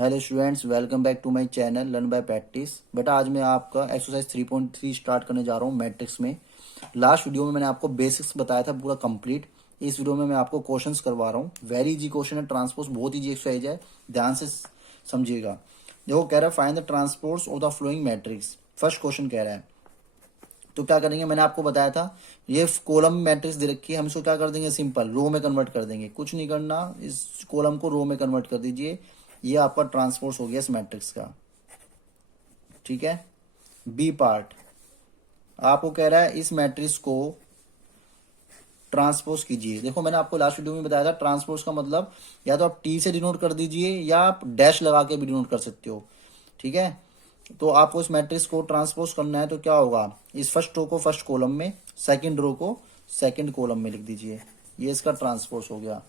Hello students, welcome back to my channel learn by practice. बेटा आज मैं आपका एक्सरसाइज 3.3 स्टार्ट करने जा रहा हूँ मैट्रिक्स में। लास्ट वीडियो में मैंने आपको बेसिक्स बताया था पूरा कंप्लीट। इस वीडियो में मैं आपको क्वेश्चंस करवा रहा हूँ। वेरी इजी क्वेश्चन है, ट्रांसपोज बहुत इजी एक्सरसाइज है, ध्यान से समझिएगा। देखो कह रहा है find the transpose of the flowing matrix. First question कह रहा है तो क्या करेंगे, मैंने आपको बताया था ये कॉलम मैट्रिक्स दे रखी है, हम इसको क्या कर देंगे, सिंपल रो में कन्वर्ट कर देंगे। कुछ नहीं करना, इस कॉलम को रो में कन्वर्ट कर दीजिए। ये आपका ट्रांसपोज हो गया इस मैट्रिक्स का। ठीक है। बी पार्ट आपको कह रहा है इस मैट्रिक्स को ट्रांसपोज कीजिए। देखो मैंने आपको लास्ट वीडियो में बताया था ट्रांसपोज का मतलब या तो आप टी से डिनोट कर दीजिए या आप डैश लगा के भी डिनोट कर सकते हो। ठीक है। तो आपको इस मैट्रिक्स को ट्रांसपोज करना है तो क्या होगा, इस फर्स्ट रो को फर्स्ट कॉलम में, सेकंड रो को सेकंड कॉलम में लिख दीजिए। ये इसका ट्रांसपोज हो गया।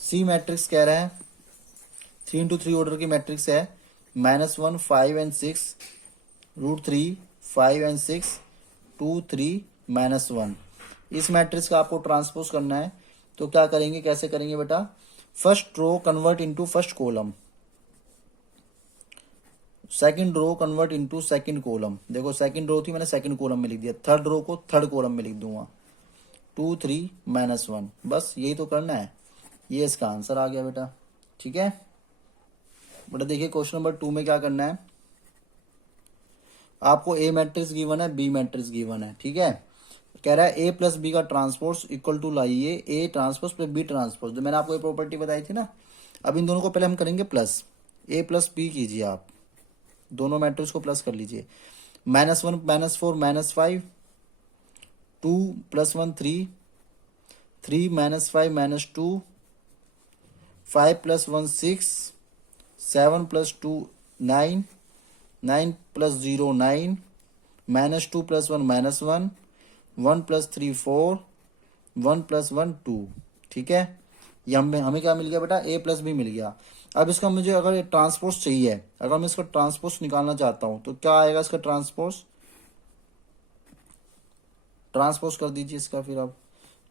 सी मैट्रिक्स कह रहा है 3x3 ऑर्डर की मैट्रिक्स है, -1 5 एंड 6 √3 5 एंड 6 2 3 -1। इस मैट्रिक्स का आपको ट्रांसपोज करना है तो क्या करेंगे, कैसे करेंगे बेटा, first row convert into first column, second row convert into second column. देखो सेकंड रो थी, मैंने सेकंड कॉलम में लिख दिया। थर्ड रो को थर्ड कॉलम में लिख दूंगा, 2 3 -1। बस यही तो करना है। ये इसका आंसर आ गया बेटा। ठीक है बेटा। देखिए क्वेश्चन नंबर 2 में क्या करना है, आपको ए मैट्रिक्स गिवन है, बी मैट्रिक्स गिवन है। ठीक है। कह रहा है ए प्लस बी का ट्रांसपोज इक्वल टू लाइए A transpose plus B transpose. जो मैंने आपको ये प्रॉपर्टी बताई थी ना, अब इन दोनों को पहले हम करेंगे प्लस। ए प्लस बी कीजिए, आप दोनों मैट्रिक्स को प्लस कर लीजिए। -1 -4 -5 2 + 1 3 3 -5 -2 5 + 1 6 7 + 2 9 9 + 0 9 -2 + 1 -1 1 + 3 4 1 + 1 2। ठीक है। ये हमें क्या मिल गया बेटा, ए प्लस बी मिल गया। अब इसका मुझे अगर ये ट्रांसपोज चाहिए, अगर मैं इसका ट्रांसपोज निकालना चाहता हूं तो क्या आएगा इसका ट्रांसपोज, ट्रांसपोज कर दीजिए इसका। फिर आप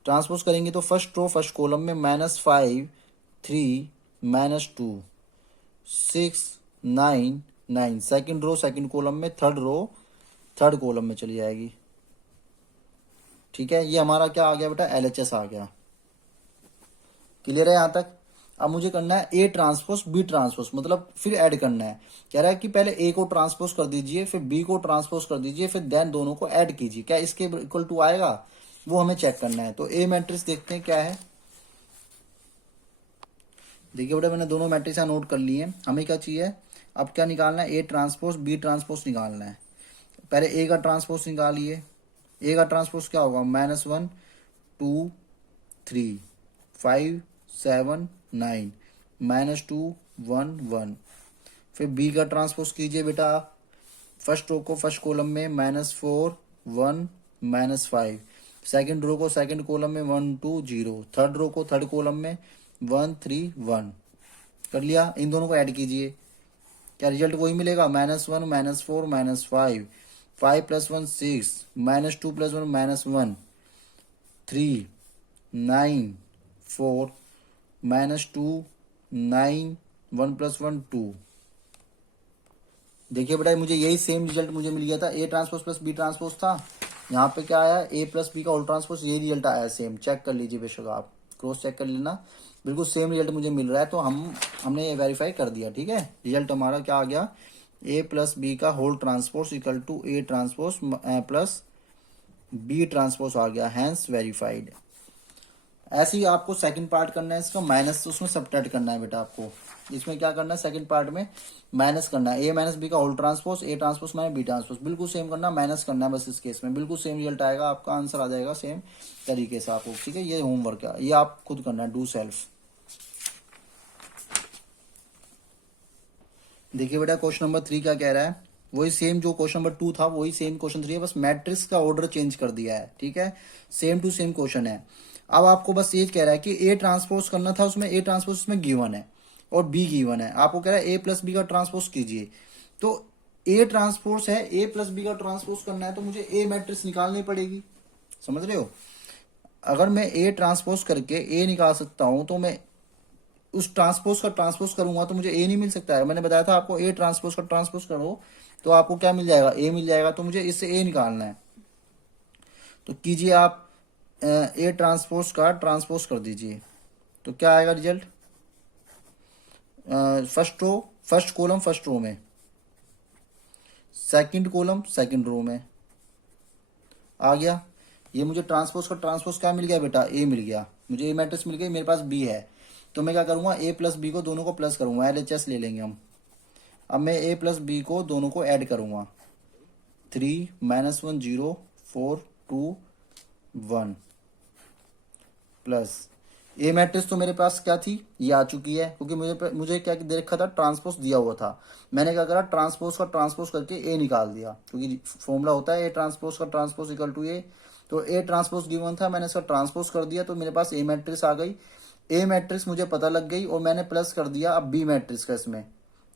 ट्रांसपोज करेंगे तो फर्स्ट रो फर्स्ट कॉलम में -5 3 -2 6 9 9, सेकंड रो सेकंड कॉलम में, थर्ड रो थर्ड कॉलम में चली जाएगी। ठीक है। ये हमारा क्या आ गया बेटा, LHS आ गया। क्लियर है यहाँ तक। अब मुझे करना है ए ट्रांसपोज बी ट्रांसपोज, मतलब फिर ऐड करना है। कह रहा है कि पहले ए को ट्रांसपोज कर दीजिए, फिर बी को ट्रांसपोज कर दीजिए, फिर देन दोनों को ऐड कीजिए। क्या इसके इक्वल टू आएगा, वो हमें चेक करना है। तो ए मैट्रिक्स देखते हैं क्या है। देखिए बेटा मैंने दोनों मैट्रिक्स यहाँ नोट कर लिए हैं। हमें क्या चाहिए, अब क्या निकालना है, ए ट्रांसपोज बी ट्रांसपोज निकालना है। पहले ए का ट्रांसपोज निकालिए। ए का ट्रांसपोज क्या होगा, -1 2 3 5 7 9 -2 1 1। फिर बी का ट्रांसपोज कीजिए बेटा, फर्स्ट रो को फर्स्ट कॉलम में -4 1 -5, सेकंड रो को सेकंड कॉलम में 1 2 0, थर्ड रो को थर्ड कॉलम में 1 3 1। कर लिया। इन दोनों को ऐड कीजिए, क्या रिजल्ट वही मिलेगा, -1 -4 -5 5 + 1 6 -2 + 1 -1 3 9 4 -2 9 1 + 1 2। देखिए बेटा मुझे यही सेम रिजल्ट मुझे मिल गया था, A transpose plus B transpose था। यहाँ पे क्या आया, ए प्लस बी का होल ट्रांसपोज, यही रिजल्ट आया सेम। चेक कर लीजिए बेशक, आप क्रॉस चेक कर लेना, बिल्कुल सेम रिजल्ट मुझे मिल रहा है। तो हमने ये वेरीफाई कर दिया। ठीक है। रिजल्ट हमारा क्या आ गया, ए प्लस बी का whole transpose equal to A transpose plus B transpose आ गया, हैंस वेरीफाइड। ऐसे ही आपको सेकंड पार्ट करना है इसका, माइनस उसमें सब्ट्रैक्ट करना है बेटा आपको। इसमें क्या करना है, सेकंड पार्ट में माइनस करना है, ए माइनस बी का whole transpose, A transpose minus B transpose, बिल्कुल सेम करना, माइनस करना है बस। इस केस में बिल्कुल सेम रिजल्ट आएगा, आपका आंसर आ जाएगा सेम तरीके से आपको। ठीक है। ये होमवर्क है, ये आप खुद करना है, डू सेल्फ। देखिए बेटा क्वेश्चन नंबर 3 क्या कह रहा है, वही सेम जो क्वेश्चन नंबर 2 था वही सेम क्वेश्चन 3 है, बस मैट्रिक्स का ऑर्डर चेंज कर दिया है। ठीक है। सेम टू सेम क्वेश्चन है। अब आपको बस ये कह रहा है कि ए ट्रांसपोज करना था, उसमें ए ट्रांसपोज उसमें गिवन है और बी गिवन है। आपको कह रहा है ए प्लस बी का ट्रांसपोज कीजिए। तो ए ट्रांसपोज है, ए प्लस बी का ट्रांसपोज करना है तो मुझे ए मैट्रिक्स निकालनी पड़ेगी। समझ रहे हो। अगर मैं ए ट्रांसपोज करके ए निकाल सकता हूं तो मैं उस ट्रांसपोज का ट्रांसपोज करूंगा तो मुझे ए नहीं मिल सकता है। मैंने बताया था आपको ए ट्रांसपोज का ट्रांसपोज करो तो आपको क्या मिल जाएगा, ए मिल जाएगा। तो मुझे इससे ए निकालना है, तो कीजिए आप ए ट्रांसपोज का ट्रांसपोज कर दीजिए। तो क्या आएगा result, first row first column first row में, सेकंड कॉलम सेकंड रो में आ गया। ये मुझे ट्रांसपोज का ट्रांसपोज क्या मिल गया बेटा, ए मिल गया। मुझे ए मैट्रिक्स मिल गई, मेरे पास बी है। तो मैं क्या करूंगा, ए प्लस बी को दोनों को प्लस करूंगा, एलएचएस ले लेंगे हम। अब मैं ए प्लस बी को दोनों को ऐड करूंगा, 3 -1 0 4 2 1 प्लस ए मैट्रिक्स तो मेरे पास क्या थी, ये आ चुकी है, क्योंकि मुझे क्या दे रखा था, ट्रांसपोज दिया हुआ था। मैंने क्या करा, ट्रांसपोज का ट्रांसपोज करके ए निकाल दिया, क्योंकि फॉर्मूला होता है ए ट्रांसपोज का ट्रांसपोज इक्वल टू ए। तो ए ट्रांसपोज गिवन था, मैंने इसका ट्रांसपोज कर दिया, तो मेरे पास ए मैट्रिक्स आ गई। ए मैट्रिक्स मुझे पता लग गई और मैंने प्लस कर दिया अब बी मैट्रिक्स का इसमें,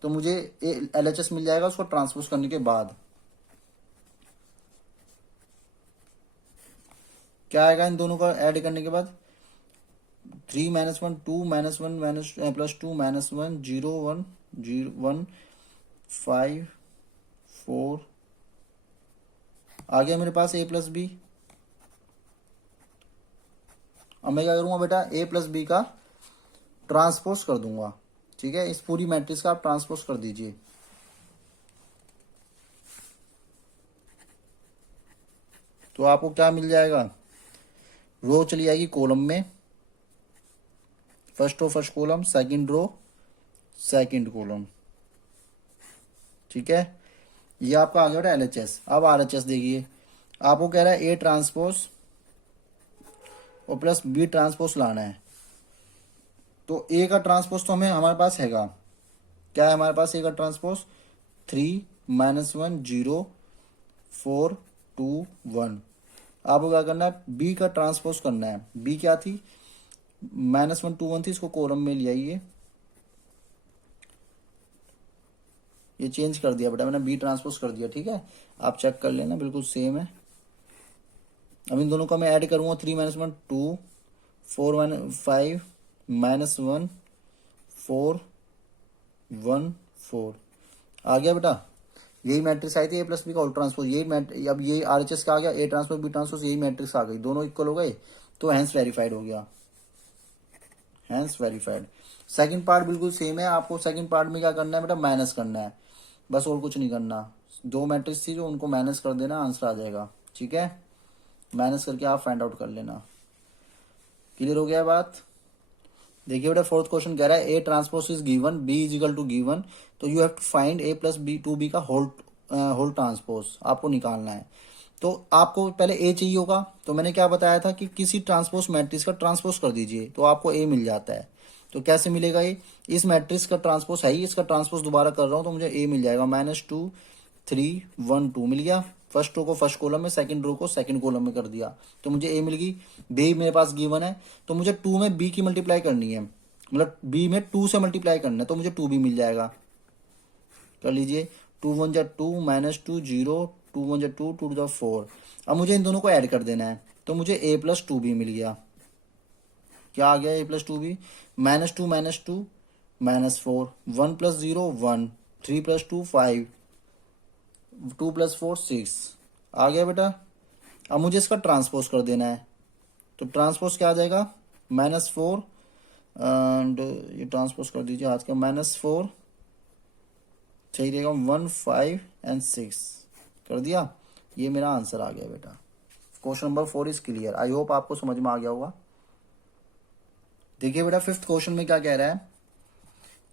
तो मुझे एलएचएस मिल जाएगा उसको ट्रांसपोज करने के बाद। क्या आएगा इन दोनों का ऐड करने के बाद, 3 -1 2 -1 प्लस 2 -1 0 1 0 1 5 4 आ गया मेरे पास ए प्लस बी। अब मैं क्या करूंगा बेटा, ए प्लस बी का ट्रांसपोज कर दूंगा। ठीक है, इस पूरी मैट्रिक्स का आप ट्रांसपोज कर दीजिए। तो आपको क्या मिल जाएगा, रो चली जाएगी कॉलम में, first row first column, second row second column. ठीक है, ये आपका आ गया बेटा एलएचएस। अब आरएचएस देखिए, आपको कह रहा है ए ट्रांसपोज और प्लस बी ट्रांसपोज लाना है। तो ए का ट्रांसपोज तो हमें हमारे पास हैगा, क्या है हमारे पास ए का ट्रांसपोज, 3 -1 0 4 2 1। आपको क्या करना है, बी का ट्रांसपोज करना है। बी क्या थी, -1 2 1 थी, इसको कॉलम में ले आइए। ये चेंज कर दिया बेटा मैंने, बी ट्रांसपोज कर दिया। ठीक है, आप चेक कर लेना, बिल्कुल सेम है। अब इन दोनों का मैं ऐड करूंगा, 3 -1 2 4 5 -1 4 1 4 आ गया बेटा। यही मैट्रिक्स आई थी ए प्लस बी का होल ट्रांसपोज। यही अब यही आरएचएस का आ गया, ए ट्रांसपोज बी ट्रांसपोज, यही मैट्रिक्स आ गई, दोनों इक्वल हो गए, तो हैंस वेरीफाइड हो गया, हैंस वेरीफाइड। सेकंड पार्ट बिल्कुल सेम है, आपको सेकंड पार्ट में क्या करना है बेटा, माइनस करना है, बस और कुछ नहीं करना। दो मैट्रिक्स थी जो, उनको माइनस कर देना, आंसर आ जाएगा। ठीक है, माइनस करके आप फाइंड आउट कर लेना। क्लियर हो गया बात। देखिए बेटा फोर्थ क्वेश्चन कह रहा है A transpose is given, B is equal to given, तो you have to find A plus B two B का होल ट्रांसपोज आपको निकालना है। तो आपको पहले ए चाहिए होगा, तो मैंने क्या बताया था कि किसी ट्रांसपोज मैट्रिक्स का ट्रांसपोज कर दीजिए तो आपको ए मिल जाता है। तो कैसे मिलेगा ये, इस मैट्रिक्स का ट्रांसपोज है ही, इसका ट्रांसपोज दोबारा कर रहा हूं तो मुझे ए मिल जाएगा, -2 3 1 2 मिल गया। फर्स्ट रो को फर्स्ट कॉलम में, सेकंड रो को सेकंड कॉलम में कर दिया, तो मुझे ए मिल गई। बी मेरे पास गिवन है, तो मुझे 2 में बी की मल्टीप्लाई करनी है, मतलब बी में 2 से मल्टीप्लाई करना है, तो मुझे 2 भी मिल जाएगा। कर लीजिए, 2 1 2 -2 0 2 1 2 2 4। अब मुझे इन दोनों को ऐड कर देना है, तो मुझे a प्लस 2 भी मिल गया। क्या आ गया, a प्लस 2 भी, -2 -2 -4, 1 + 0 1, 3 + 2 5, 2 + 4 6 आ गया बेटा। अब मुझे इसका ट्रांसपोज कर देना है, तो ट्रांसपोज क्या आ जाएगा, -4 एंड ये ट्रांसपोज कर दीजिए आज का, -4 सही रहेगा, 1 5 एंड 6 कर दिया। ये मेरा आंसर आ गया बेटा। Question number 4 is clear. I hope आपको समझ में आ गया होगा। देखिए बेटा फिफ्थ क्वेश्चन में क्या कह रहा है,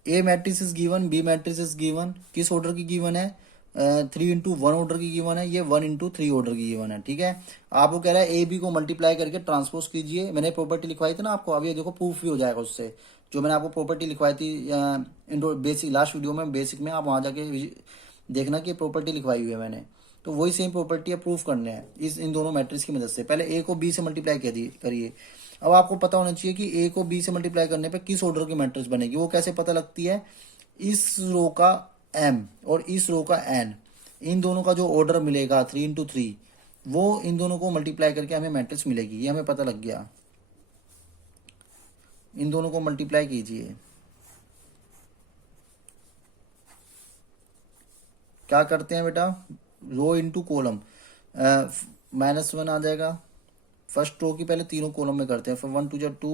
A matrix is given, B matrix is given, किस ऑर्डर की गिवन है, 3 × 1 ऑर्डर की गिवन है, ये 1 × 3 ऑर्डर की गिवन है। ठीक है, आपको कह रहा है ए बी को मल्टीप्लाई करके ट्रांसपोज कीजिए। मैंने प्रॉपर्टी लिखवाई थी ना आपको, अब ये देखो प्रूफ भी हो जाएगा उससे, जो मैंने आपको प्रॉपर्टी लिखवाई थी बेसिक लास्ट वीडियो में, बेसिक में आप वहां जाके देखना कि प्रॉपर्टी लिखवाई हुई है मैंने, तो वही सेम प्रॉपर्टी प्रूफ करने हैं इन दोनों मैट्रिक्स की मदद से। पहले ए को बी से मल्टीप्लाई करिए। अब आपको पता होना चाहिए कि ए को बी से मल्टीप्लाई करने पे किस ऑर्डर की मैट्रिक्स बनेगी। वो कैसे पता लगती है, इस रो का एम और इस रो का एन, इन दोनों का जो ऑर्डर मिलेगा 3 × 3, वो इन दोनों को मल्टीप्लाई करके हमें मैट्रिक्स मिलेगी। ये हमें पता लग गया। इन दोनों को मल्टीप्लाई कीजिए, क्या करते हैं बेटा, रो इंटू कॉलम, -1 आ जाएगा। फर्स्ट रो की पहले तीनों कॉलम में करते हैं, फिर 1 2 जा 2,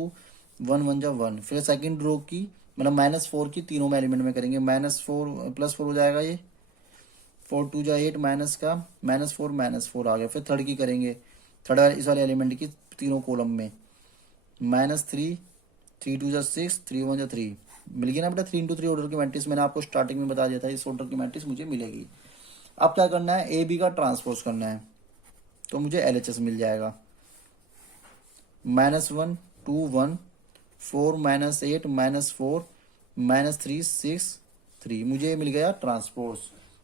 1 1 जा 1, फिर सेकंड रो की मतलब -4 की तीनों में एलिमेंट में करेंगे, -4 +4 हो जाएगा ये, 4 2 जा 8 माइनस का -4 आ गया। फिर थर्ड की करेंगे, थर्ड इस वाले एलिमेंट की तीनों कॉलम में, -3 3 2 जा 6, 3 1 जा 3, मिल गई ना बेटा 3 × 3 ऑर्डर की मैट्रिक्स। मैंने आपको स्टार्टिंग में बता दिया था इस ऑर्डर की मैट्रिक्स मुझे मिलेगी। अब क्या करना है, ए बी का ट्रांसपोज करना है, तो मुझे LHS मिल जाएगा। -1 2 1 4 -8 -4 -3 6 3, मुझे मिल गया ट्रांसपोज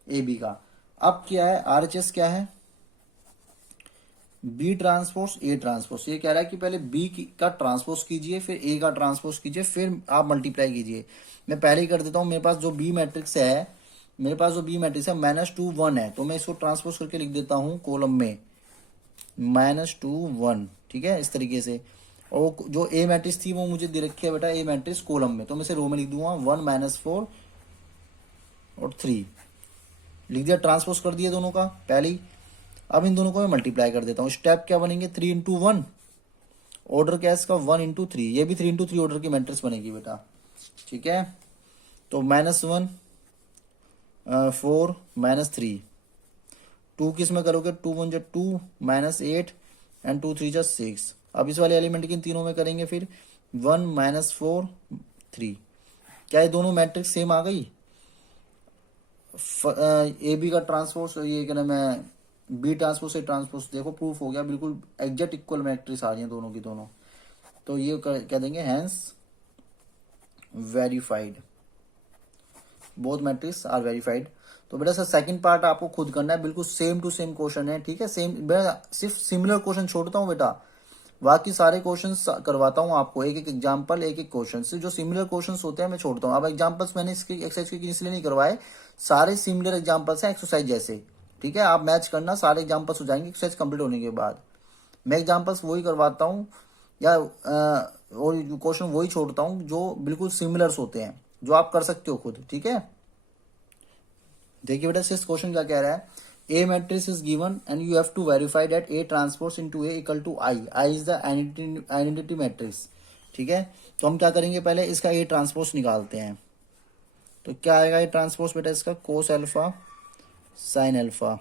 ए बी का। अब क्या है, RHS क्या है, बी ट्रांसपोज ए ट्रांसपोज। ये कह रहा है कि पहले बी का ट्रांसपोज कीजिए, फिर ए का ट्रांसपोज कीजिए, फिर आप मल्टीप्लाई कीजिए। मैं पहले ही कर देता हूँ, मेरे पास जो बी मैट्रिक्स है, -2 1 है, तो मैं इसको ट्रांसपोज करके लिख देता हूँ कॉलम में -2 1, ठीक है, इस तरीके से। और जो ए मैट्रिक्स थी वो मुझे दे रखी है बेटा, ए मैट्रिक्स कॉलम में, तो मैं इसे रो में लिख दूंगा 1 -4 और 3 लिख दिया, ट्रांसपोज कर दिया दोनों का पहले ही। अब इन दोनों को मैं मल्टीप्लाई कर देता हूँ। स्टेप क्या बनेंगे, 3 × 1, ऑर्डर क्या है इसका 1 × 3, ये भी 3 × 3 ऑर्डर की मैट्रिक्स बनेगी बेटा, ठीक है। तो -1 4 -3, 2 किस में करोगे, 2 1 जा 2 -8 एंड 2 3 जा 6। अब इस वाले एलिमेंट की तीनों में करेंगे, फिर 1 -4 3। क्या ये दोनों मैट्रिक्स सेम आ गई, ए बी का ट्रांसपोज, ये क्या नाम है, बी ट्रांसपोज से ट्रांसपोज, देखो प्रूफ हो गया, बिल्कुल एग्जैक्ट इक्वल मैट्रिक्स आ रही है दोनों की दोनों। तो ये कह देंगे hence verified, both matrix are verified. तो बेटा सर सेकंड पार्ट आपको खुद करना है, बिल्कुल सेम टू सेम क्वेश्चन है, ठीक है। सेम, मैं सिर्फ सिमिलर क्वेश्चन छोड़ता हूँ बेटा, बाकी सारे क्वेश्चंस करवाता हूँ आपको, एक एक एग्जांपल, एक एक क्वेश्चन। सिर्फ जो सिमिलर क्वेश्चंस होते हैं मैं छोड़ता हूँ। अब एग्जांपल्स मैंने इसके एक्सरसाइज के इसलिए नहीं करवाए, सारे सिमिलर एग्जांपल्स हैं एक्सरसाइज जैसे, ठीक है। आप मैच करना, सारे एग्जांपल्स हो जाएंगे एक्सरसाइज कंप्लीट होने के बाद। मैं एग्जांपल्स वही करवाता हूँ, या और क्वेश्चन वही छोड़ता हूँ जो बिल्कुल सिमिलर्स होते हैं, जो आप कर सकते हो खुद, ठीक है। देखिए बेटा सिक्स क्वेश्चन क्या कह रहा है, A matrix is given and you have to verify that A transpose into A equal to I, I is the identity matrix, ठीक है। तो हम क्या करेंगे, पहले इसका ए ट्रांसपोज निकालते हैं। तो क्या आएगा ए ट्रांसपोज बेटा, इसका cos alpha sine alpha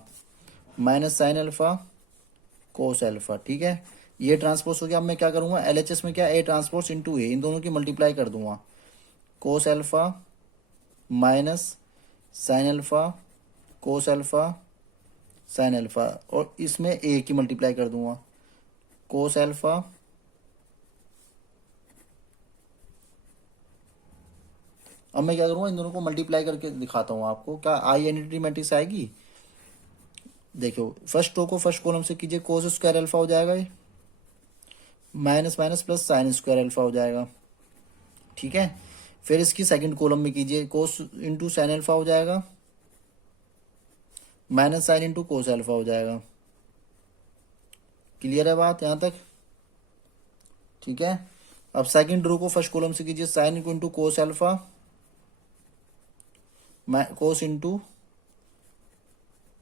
minus sine alpha cos alpha, ठीक है। ये ट्रांसपोज हो गया। अब मैं क्या करूंगा, LHS में क्या, ए ट्रांसपोज इनटू ए, इन दोनों की मल्टीप्लाई कर दूंगा, cos alpha minus sine alpha cos alpha sine alpha, और इसमें ए की मल्टीप्लाई कर दूंगा, कोस अल्फा अब मैं क्या करूंगा, इन दोनों को मल्टीप्लाई करके दिखाता हूं आपको, क्या आई आइडेंटिटी मैट्रिक्स आएगी। देखो फर्स्ट रो को फर्स्ट कॉलम से कीजिए, कोस स्क्वायर अल्फा हो जाएगा, ये minus minus plus sine square alpha हो जाएगा, ठीक है। फिर इसकी सेकंड कॉलम में कीजिए, कोस इंटू साइन अल्फा हो जाएगा, minus sine into cos alpha हो जाएगा। क्लियर है बात यहां तक, ठीक है। अब सेकंड रो को फर्स्ट कॉलम से कीजिए, sine into cos alpha cos into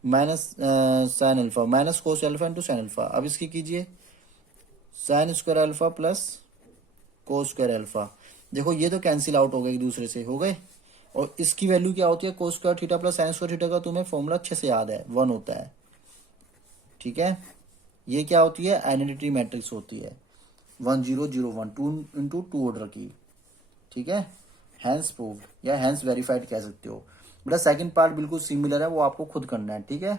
minus sine alpha minus cos alpha into sine alpha. अब इसकी कीजिए sine square alpha plus cos square alpha. देखो ये तो कैंसिल आउट हो गए, एक दूसरे से हो गए। और इसकी वैल्यू क्या होती है, cos square theta plus sine square theta का तुम्हें फॉर्मूला अच्छे से याद है, 1 होता है, ठीक है। ये क्या होती है, आइडेंटिटी मैट्रिक्स होती है, 1 0 0 1 2 इंटू 2 ऑर्डर की, ठीक है। हैंस प्रूव्ड या हैंस वेरीफाइड कह सकते हो बेटा। सेकंड पार्ट बिल्कुल सिमिलर है, वो आपको खुद करना है, ठीक है।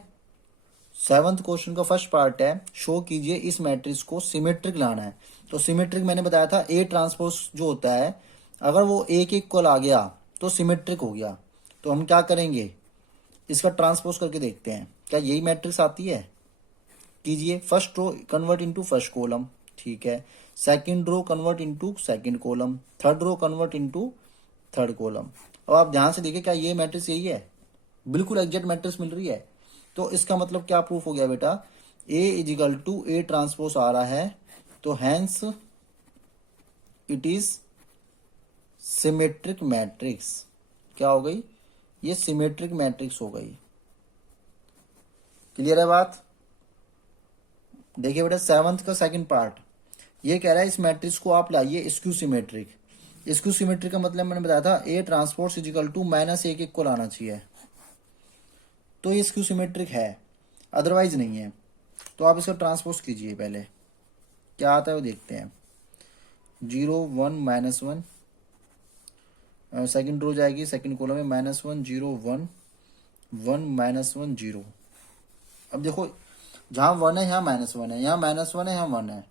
सेवंथ क्वेश्चन का फर्स्ट पार्ट है, शो कीजिए इस मैट्रिक्स को सिमेट्रिक लाना है। तो सिमेट्रिक मैंने बताया था, ए ट्रांसपोज जो होता है, अगर वो ए के इक्वल आ गया तो सिमेट्रिक हो गया। तो हम क्या करेंगे, इसका ट्रांसपोज करके देखते हैं, क्या यही मैट्रिक्स आती है। कीजिए, first row convert into first column, ठीक है। Second row convert into second column, third row convert into third column. अब आप ध्यान से देखिए, क्या ये मैट्रिक्स यही है, बिल्कुल एग्जैक्ट मैट्रिक्स मिल रही है। तो इसका मतलब क्या प्रूफ हो गया बेटा, A is equal to A transpose आ रहा है, तो hence it is symmetric matrix. क्या हो गई, ये सिमेट्रिक मैट्रिक्स हो गई, क्लियर है बात? देखिए बेटा सेवंथ का सेकंड पार्ट ये कह रहा है इस मैट्रिक्स को आप लाइए स्क्यू सिमेट्रिक। स्क्यू सिमेट्रिक का मतलब मैंने बताया था ए ट्रांसपोर्ट इजिकल टू माइनस ए को लाना चाहिए, तो ये स्क्यू सिमेट्रिक है, अदरवाइज नहीं है। तो आप इसका ट्रांसपोज कीजिए, पहले क्या आता है वो देखते हैं। 0 1 -1, सेकंड रो जाएगी सेकंड कॉलम में -1 0 1 1 -1 0। अब देखो जहाँ 1 है यहाँ -1 है, यहाँ -1 है यहाँ 1 है,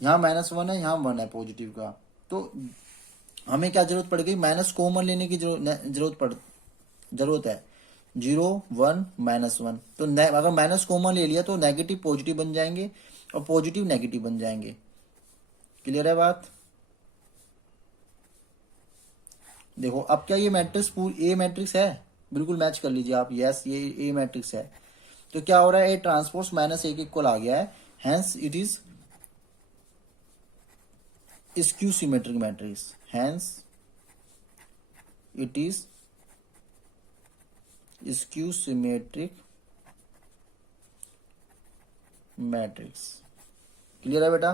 यहाँ -1 है यहाँ 1 है पॉजिटिव का। तो हमें क्या जरूरत पड़ गई, माइनस कॉमन लेने की जरूरत है। 0 1 -1, तो अगर माइनस कॉमन ले लिया तो नेगेटिव पॉजिटिव बन जाएंगे और पॉजिटिव नेगेटिव बन जाएंगे। क्लियर है बात? देखो अब क्या ये मैट्रिक्स पूरी ए मैट्रिक्स है, बिल्कुल मैच कर लीजिए आप, यस ये ए मैट्रिक्स है। तो क्या हो रहा है, ए ट्रांसपोर्स माइनस ए के इक्वल आ गया है, hence it is skew symmetric matrix, hence it is skew symmetric matrix. Clear है बेटा?